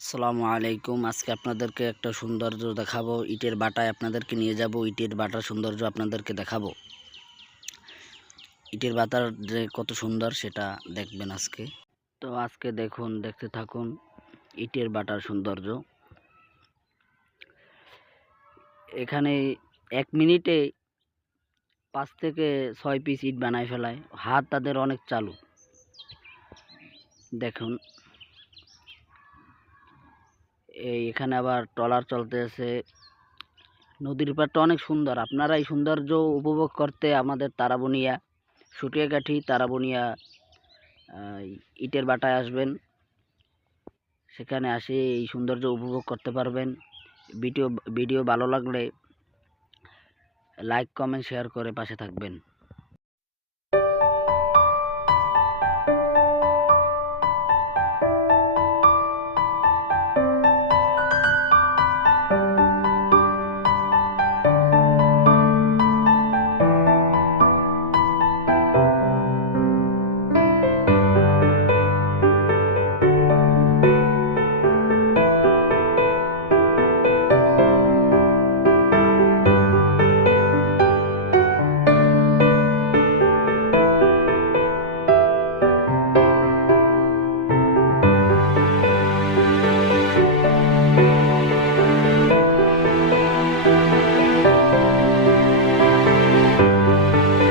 আসসালামু আলাইকুম। আজকে আপনাদেরকে একটা সৌন্দর্য দেখাবো। ইটের বাটায় আপনাদেরকে নিয়ে যাব। ইটের বাটার সৌন্দর্য আপনাদেরকে দেখাবো। ইটের বাটার যে কত সুন্দর, সেটা দেখবেন আজকে। তো আজকে দেখুন, দেখতে থাকুন ইটের বাটার সৌন্দর্য। এখানে এক মিনিটে পাঁচ থেকে ছয় পিস ইট বানায় ফেলায়। হাত তাদের অনেক চালু। দেখুন। এই এখানে আবার ট্রলার চলতেছে। নদীর পাড়টা অনেক সুন্দর। আপনারা এই সৌন্দর্য উপভোগ করতে আমাদের তারাবনিয়া সুটিয়াকাঠি তারাবনিয়া ইটের বাটায় আসবেন। সেখানে আসে এই সৌন্দর্য উপভোগ করতে পারবেন। ভিডিও ভিডিও ভালো লাগলে লাইক কমেন্ট শেয়ার করে পাশে থাকবেন।